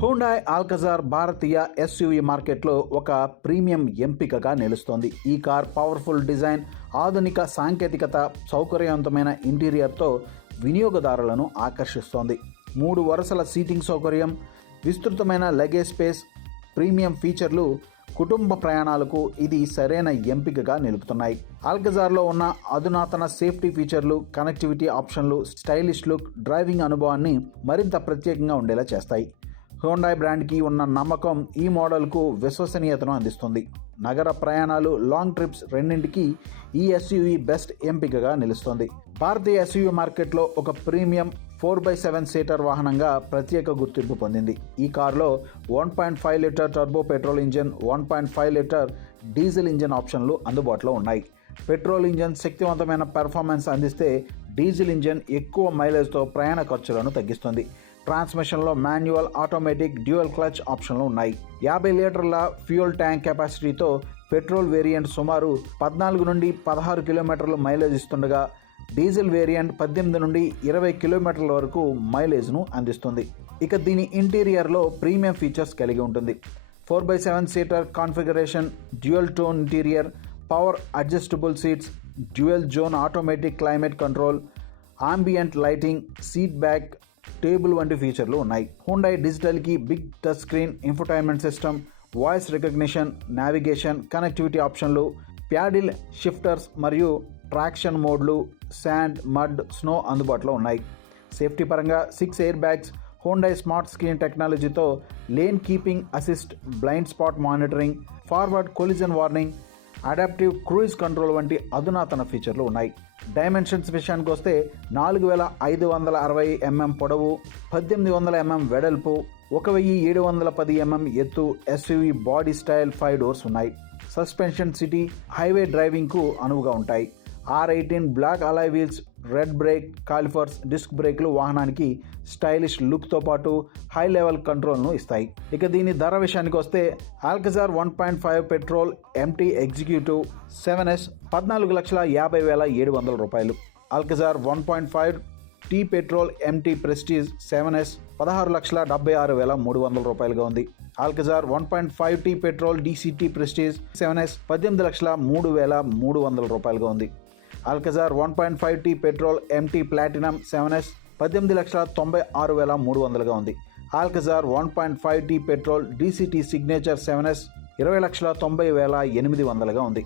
Hyundai ఆల్కజార్ భారతీయ SUV మార్కెట్లో ఒక premium ఎంపికగా నిలుస్తోంది. ఈ కార్ పవర్ఫుల్ డిజైన్, ఆధునిక సాంకేతికత, సౌకర్యవంతమైన ఇంటీరియర్తో వినియోగదారులను ఆకర్షిస్తోంది. 3 వరుసల సీటింగ్ సౌకర్యం, విస్తృతమైన లగేజ్ స్పేస్, ప్రీమియం ఫీచర్లు కుటుంబ ప్రయాణాలకు ఇది సరైన ఎంపికగా నిలుపుతున్నాయి. ఆల్కజార్లో ఉన్న అధునాతన సేఫ్టీ ఫీచర్లు, కనెక్టివిటీ ఆప్షన్లు స్టైలిష్ లుక్ డ్రైవింగ్ అనుభవాన్ని మరింత ప్రత్యేకంగా ఉండేలా చేస్తాయి. హ్యుండాయ్ బ్రాండ్కి ఉన్న నమ్మకం ఈ మోడల్కు విశ్వసనీయతను అందిస్తుంది. నగర ప్రయాణాలు, లాంగ్ ట్రిప్స్ రెండింటికి ఈ ఎస్యూవీ బెస్ట్ ఎంపికగా నిలుస్తుంది. భారతీయ ఎస్యూవీ మార్కెట్లో ఒక ప్రీమియం 4x7 సీటర్ వాహనంగా ప్రత్యేక గుర్తింపు పొందింది. ఈ కారులో 1.5 litre turbo petrol engine, 1.5 litre diesel engine ఆప్షన్లు అందుబాటులో ఉన్నాయి. పెట్రోల్ ఇంజిన్ శక్తివంతమైన పెర్ఫార్మెన్స్ అందిస్తే, డీజిల్ ఇంజిన్ ఎక్కువ మైలేజ్తో ప్రయాణ ఖర్చులను తగ్గిస్తుంది. ట్రాన్స్మిషన్లో మాన్యువల్, ఆటోమేటిక్, డ్యూయల్ క్లచ్ ఆప్షన్లు ఉన్నాయి. 50 లీటర్ల ఫ్యూయల్ ట్యాంక్ కెపాసిటీతో పెట్రోల్ వేరియంట్ సుమారు 14 నుండి 16 కిలోమీటర్లు మైలేజ్ ఇస్తుండగా, డీజిల్ వేరియంట్ 18 నుండి 20 కిలోమీటర్ల వరకు మైలేజ్ను అందిస్తుంది. ఇక దీని ఇంటీరియర్లో ప్రీమియం ఫీచర్స్ కలిగి ఉంటుంది. 4x7 seater configuration, dual tone interior, power adjustable seats, dual zone automatic climate control, ambient lighting, seat back table వంటి ఫీచర్లు ఉన్నాయి. హ్యుండాయ్ డిజిటల్కి big touch screen, infotainment system, voice recognition, navigation, connectivity ఆప్షన్లు, paddle shifters మరియు traction మోడ్లు, sand, mud, snow అందుబాటులో ఉన్నాయి. Safety పరంగా 6 air bags, Hyundai smart screen టెక్నాలజీతో lane keeping assist, blind spot monitoring, forward collision warning, adaptive cruise control వంటి అధునాతన ఫీచర్లు ఉన్నాయి. డైమెన్షన్స్ విషయానికి వస్తే 4560 mm పొడవు, 1800 mm వెడల్పు, 1710 mm ఎత్తు ఎస్యూవీ బాడీ స్టైల్ 5 డోర్స్ ఉన్నాయి. సస్పెన్షన్ సిటీ, హైవే డ్రైవింగ్కు అనువుగా ఉంటాయి. R18 black alloy wheels, red brake calipers, disc బ్రేక్లు వాహనానికి స్టైలిష్ లుక్తో పాటు హై లెవెల్ కంట్రోల్ను ఇస్తాయి. ఇక దీని ధర విషయానికి వస్తే ఆల్కజార్ 1.5 పెట్రోల్ ఎంటీ ఎగ్జిక్యూటివ్ 7S 14,50,700 రూపాయలు. Alcazar 1.5 T petrol MT prestige 7S 16,76,300 రూపాయలుగా ఉంది. Alcazar 1.5 T petrol DCT prestige 7S 18,03,300 రూపాయలుగా ఉంది. Alcazar 1.5 T petrol MT platinum 7S 18,96,300గా ఉంది. Alcazar 1.5 T petrol DCT signature 7S 20,90,800గా ఉంది.